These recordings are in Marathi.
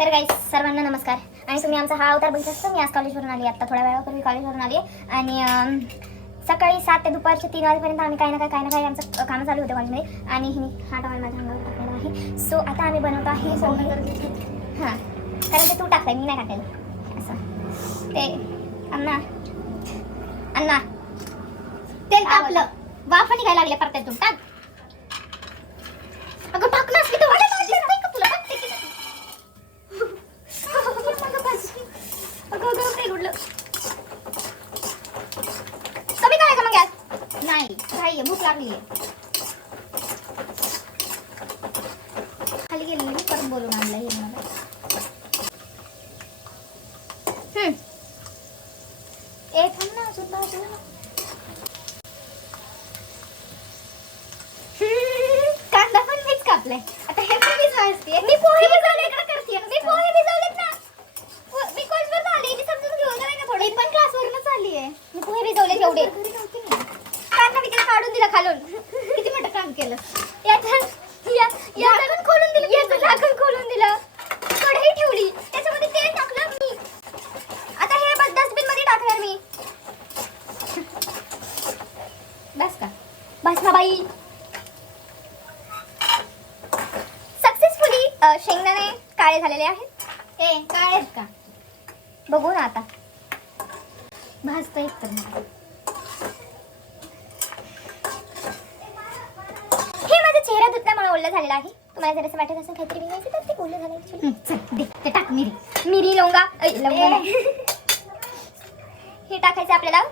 तर गाईस सर्वांना नमस्कार. आणि तुम्ही आमचा हा अवतार बघितला असता. मी आज कॉलेजवरून आली, आता थोड्या वेळापूर्वी कॉलेजवरून आली आणि सकाळी 7 ते दुपारचे 3 वाजेपर्यंत आम्ही काही ना काही आमचं कामं चालू होतं कॉलेजमध्ये. आणि हा टॉवेल माझ्या अंगावर टाकलेला आहे. सो आता आम्ही बनवतो आहे हां, कारण ते तू टाकताय, मी नाही टाकायला. असं ते अण्णा तेल टाकलं, वाफ निघायला लागले परत टाक. अगं टाक ना, मी तर वाटत का तुला टाकते की अगं ते उडलं. कमी करायचं मग गॅस. नाही घाई, भूक लागली आहे. खाली गेली मी, परत बोलून आणलं हे मला. ए थांब ना, अजून बाजू कांदा पण मीच कापलाय. आता हे पण मीच भाजते. मी पोहे भिजवले, इकडे करते. मी पोहे भिजवलेत ना. मी कॉलेजवर आले, मी समजून घेऊ जरा ना थोडे. पण क्लासवरूनच आली आहे. मी पोहे भिजवले एवढे. कांदा मी तिला काढून दिला खालून. किती मोठं काम केलं. याचं खोलून दिलं, याचं झाकण खोलून दिलं. कढई ठेवली, त्याच्यामध्ये तेल टाकलं मी. आता हे बस डस्टबिन मध्ये टाकणार मी. बस का? बस ना बाई. सक्सेसफुली शेंगदाणे काळे झालेले आहेत. हे काळे आहेत का बघू ना. आता भाजता येत तर. हे माझा चेहरा धुतल्यामुळे ओलं झालेला आहे. तुम्हाला जर असं वाटत असेल काहीतरी वेगळं तर ते ओलं झालं ऍक्च्युअली. ते टाक मिरी लवंगा लवंगा हे टाकायचं आपल्याला.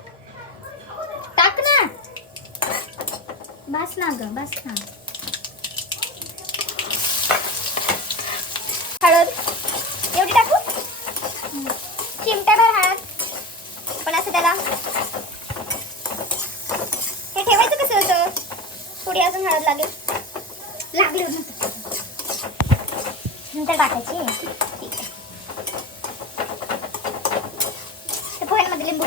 टाक ना. बस ना ग, बस ना. हळद एवढी टाकू, चिमटाभर हळद. पण असं त्याला हे ठेवायचं कसं होतं. थोडी अजून हळद लागली नंतर टाकायची. ठीक आहे. पोह्यांमध्ये लिंबू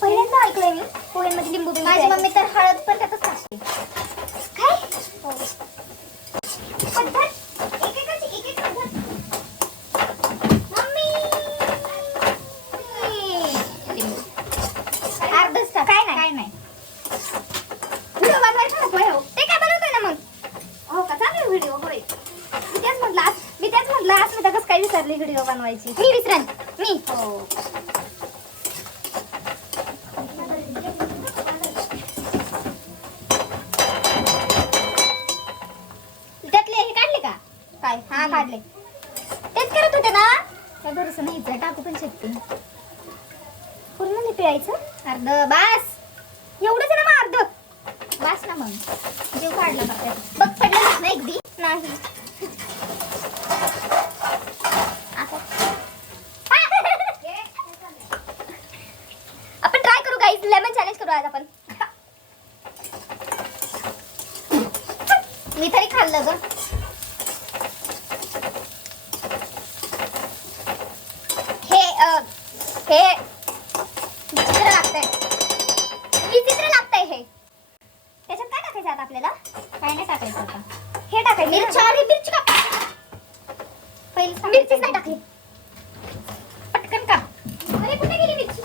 पहिल्यांदा ऐकलंय मी. पोह्यांमध्ये लिंबू. माझी मम्मी तर हळद पण त्यातच टाकते. काय पद्धत, एकेकाची एक पद्धत. मम्मी अर्धच टाक. काय नाही व्हिडिओ बनवायचा नको आहे. ते काय बनवतोय ना मग. हो का, चालेल व्हिडिओ. होय, मी तेच म्हटलं आज मी त्याच काही विसरली व्हिडिओ बनवायची. मी विसरेन मी. हो त्यातले हे काढले का काय. हा काढले. तेच करत होते ना. काय भरोसा नाही, टाकू पण शकते. पूर्ण नाही पिळायचं. अर्ध बास. एवढंच आहे ना मग, अर्ध बास ना. मग जीव काढला का बघ. पडलं ना एकदी नाही. आपण ट्राय करू गाईज, लेमन चॅलेंज करू आज आपण. मी तरी खाल्लं ग. हे विचित्र लागतंय हे. त्याच्यात काय टाकायचं आता आपल्याला. काय नाही टाकायचं आता. हे टाकायचं. मिरची काप. पहिली मिरचीच नाही टाकली. पटकन काप. अरे कुठे गेली मिरची.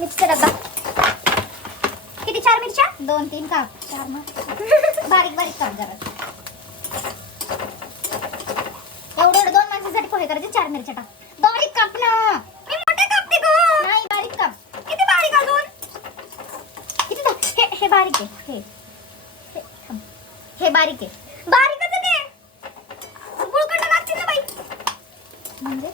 मिरचीचा डब्बा किती. 4 मिरच्या. 2-3 काप. 4 मग बारीक काप जरा. एवढं 2 माणसासाठी पोहे करायचे. 4 मिरच्या टाक. बारीक काप ना. मी मोठे कापते गं. नाही बारीक काप. किती बारीक अजून. किती टाक. हे बारीक आहे. हे बारीक आहे. बारीकच आहे ते. गुळकंड लागते ना बाई. म्हणजे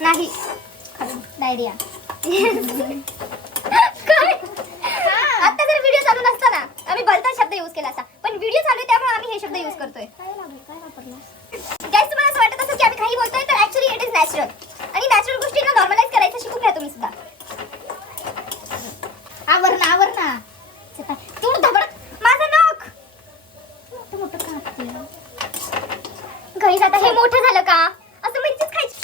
नाही डायरिया. आता जर व्हिडिओ चालू नसता ना, आम्ही भलता शब्द यूज केला असता. पण व्हिडिओ चालू आहे त्यामुळे आम्ही हे शब्द यूज करतोय. काय वापरला गाईस. तुम्हाला असं वाटत असेल की आम्ही काही बोलतोय, तर ऍक्च्युअली इट इज नॅचरल. आणि नॅचरल गोष्टींना नॉर्मलाइज करायचं शिकून घ्या तुम्ही सुद्धा. आवर ना. तू धबड माझं नख मोठं कापते गाईस. आता हे मोठं झालं का. असं मिरचीच खायची.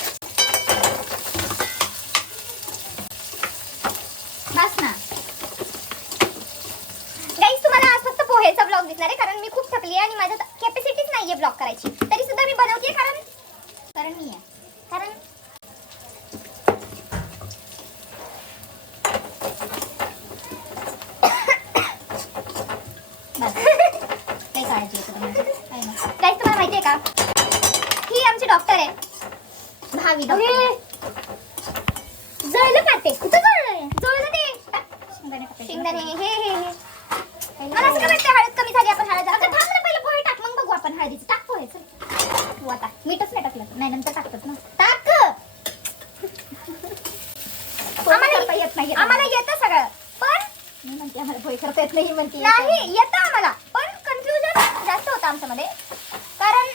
बस ना गाईस. ब्लॉग दिसणार आहे कारण मी खूप थकली आहे आणि माझ्यात कॅपॅसिटीच नाहीये ब्लॉग करायची. तरी सुद्धा मी बनवते कारण मी आहे. कारण काही काळजी येते तुम्हाला माहिती आहे का, ही आमची डॉक्टर आहे, भावी डॉक्टर. जळलं पाते कुठं जळलं ते शेंगदाणे हे मला असं वाटतं हळद कमी झाली, आपण हळद थांब ना, पहिलं पोहे टाक मग बघू आपण हळदीचं. टाक पोहे चल तू आता, मीठच नाही टाकलं नाही नंतर टाकतच ना, टाक. आम्हाला येतं सगळं पण मी म्हणते आम्हाला पोहे करता येत नाही, म्हणते नाही येतं आम्हाला पण कन्फ्युजन जास्त होतं आमच्यामध्ये कारण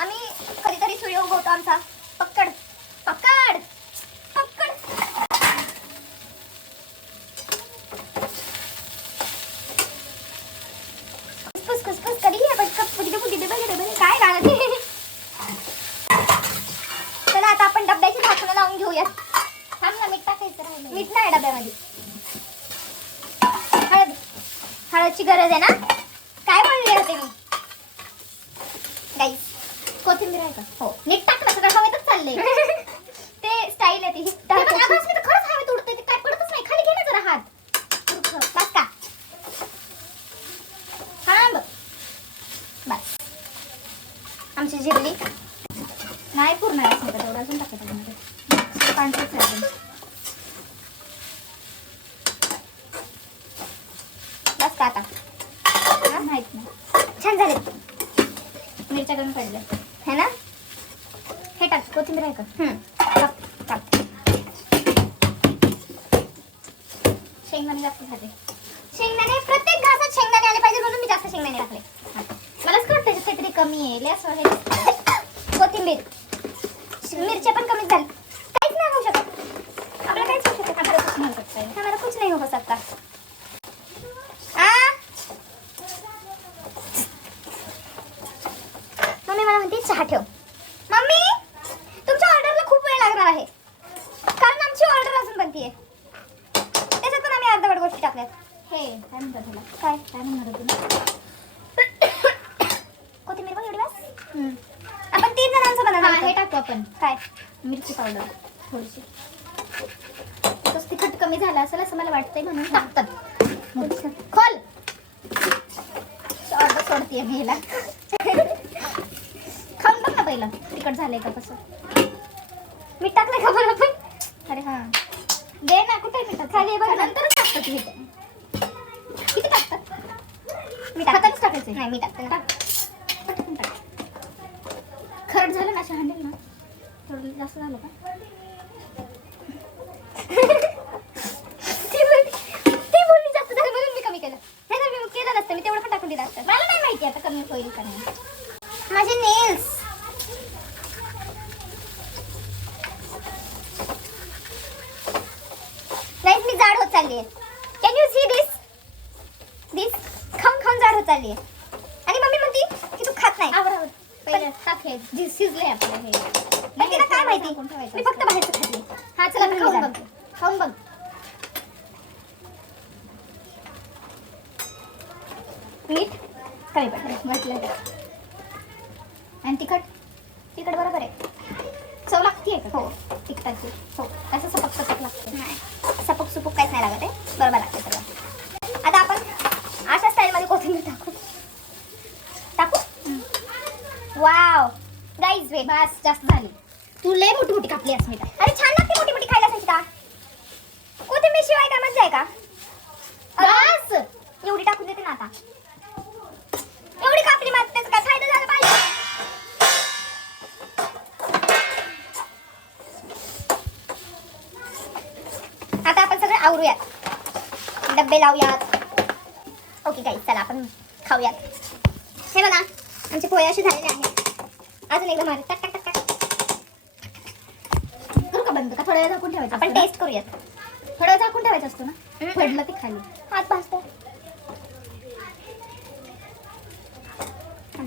आम्ही कधीतरी सूर्य उगवतो आमचा. पक्कड पक्कड पक्कड खुसखुस कधी आपण काय गाणं ते. चला आता आपण डब्याची झाकणं लावून घेऊया. थांब ना, मीठ टाकायचं राहिलं. मीठ नाही डब्यामध्ये. हळदची गरज आहे ना, काय बोलले होते मी गाईस. कोथिंबीर आहे का? हो नीट टाक ना, सगळं हवेतच चाललंय. ते स्टाईल आहे ती. मी तर खरंच हवेत उडतंय, ते काय पडतच नाही. खाली घे ना जरा हात. बस का थांब बस. आमची जिरली नाही पूर्ण आहे तेवढं अजून टाकायचं पांढरच लागेल. बस का आता माहित नाही. छान झाले, मिरच्या करून पडल्या है ना. हे टाक कोथिंबीर आहे का. टाक शेंगदाणे जास्त खाते. शेंगदाणे प्रत्येक घासात शेंगदाणे आले पाहिजे म्हणून मी जास्त शेंगदाणे टाकले. मलाच कळत त्याच्यात काहीतरी कमी आहे. लस कोथिंबीर मिरच्या पण कमी झाली. काहीच नाही होऊ शकत आपल्याला, काहीच होऊ शकत हमारा कुछ नहीं हो सकता. मम्मी मला म्हणते चहा ठेव. मम्मी तुमच्या ऑर्डरला खूप वेळ लागणार आहे कारण आमची ऑर्डर अजून बनतीये. त्याच्यात पण आम्ही अर्धवट गोष्टी टाकल्यात. हे काय म्हणतात तुला, काय म्हणणार तुला. कोथिंबीर बघ एवढी बस. आपण 3 जणांचं बनवणार. हे टाकू आपण काय मिरची पावडर थोडीशी. तसं तिखट कमी झालं असेल असं मला वाटतंय म्हणून टाकतात. खोल ऑर्डर सोडतीये मी हिला. खाऊन बघ ना पहिलं तिखट झालंय का कसं. मीठ टाकलंय का बरं पण. अरे हा दे ना, कुठे मीठ खाली बघ नंतरच टाकतात मीठ. किती टाकतात. मी टाकताच टाकायचं नाही. मी टाकते ना. खरड झालं ना शहांडेल ना, थोडं जास्त झालं का. ती बोलली जास्त झालं म्हणून मी कमी केलं. हे जर मी केलं नसतं मी तेवढं पण टाकून दिलं असतं. मला नाही माहिती आता कमी होईल का नाही. माझे नेल्स गाइस मी जाड होत चालली आहे. कॅन यू सी दिस खाऊन जाड होत चालली आहे. आणि मम्मी म्हणती की तू खात नाही. आवड पहिले टाके जी शिजले आपले हे नाही तिला काय माहिती. मी फक्त बाहेरचं खाते. हा चला खाऊन बघ. मीठ कमी पडलं म्हटलं. आणि तिखट बरोबर आहे. चव लागते का. हो तिखटाची. हो असं सपक लागते. नाही सपक सुपक काहीच नाही लागत आहे. बरोबर लागते सगळं. आता आपण अशा स्टाईलमध्ये कोथिंबीर टाकू. वाव गाईज वे बस जास्त झाली. तू लय मोठी कापली अस्मिता. अरे छान लागते मोठी खायला संचिता. कोथिंबीर शिवाय काय मजा आहे का. बस एवढी टाकून देते ना आता. एवढी कापली मात्र त्याचा काय फायदा झाला पाहिजे. आता आपण सगळं आवरूयात, डब्बे लावूयात. ओके गाईज चला आपण खाऊयात. हे बघा आमचे पोहे असे झालेले आहेत. अजून एकदा मार. टाक टाक टाक करू का बंद का थोडा वेळ झाकून ठेवायचं. आपण टेस्ट करूयात. थोडा वेळ झाकून ठेवायचं असतो ना. पडलं ते खाली हात भाजतो.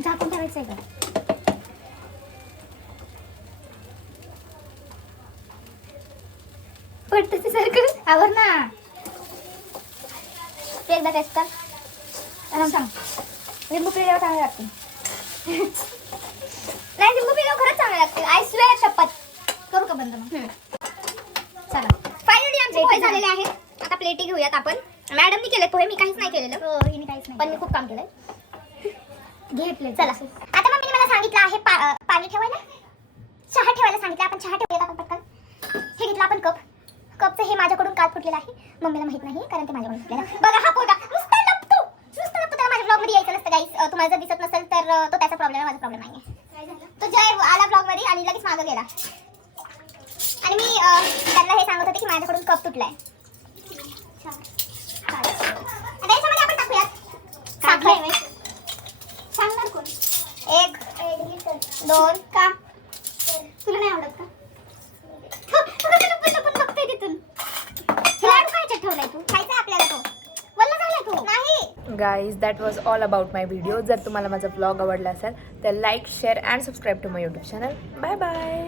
झाकून ठेवायचं आहे का. पडतं ते सारखं आवर ना. एकदा टेस्ट कर. सांग लिंबू पिळल्यावर चांगले लागतील. नाही लिंबू पिळल्यावर खरंच चांगले लागतील. आय स्वेअर शपथ. करू का बंद मग? चला फायनली आमचे पोहे झालेले आहेत. आता प्लेटी घेऊयात आपण. मॅडमनी केले पोहे, मी काहीच नाही केलेलं. हो हिने काहीच नाही, पण मी खूप काम केलंय. घे प्लेट. चला आता मम्मीने मला सांगितलं आहे पाणी ठेवायला, चहा ठेवायला सांगितलं. आपण चहा ठेवूयात आपण पटकन. हे घेतलं आपण कप. कपचं हे माझ्याकडून काल फुटलेलं आहे, मम्मीला माहित नाही कारण ते माझ्याकडून फुटलेलं. बघा हा पोरगा नुसता लपतो. त्याला माझ्या ब्लॉग मध्ये यायचं नसतं गाईस. तुम्हाला जर दिसत नसेल तर तो त्याचा प्रॉब्लेम आहे, माझा प्रॉब्लेम नाहीये. तो जय आला ब्लॉग मध्ये आणि लगेच मागं गेला. आणि मी त्यांना हे सांगत होते की माझ्याकडून कप तुटलाय. आता याच्यामध्ये आपण टाकूयात साखर. सांगणार कोण? 1 2 का तुला नाही आवडत का? लपून बघतोय तिथून. लाडू खायच्यात ठेवलाय तू? खायचा आपल्याला तो. वल्ला झालाय तो. नाही guys that was all about my video. जर तुम्हाला माझा ब्लॉग आवडला असेल तर like share and subscribe to my YouTube channel. Bye bye.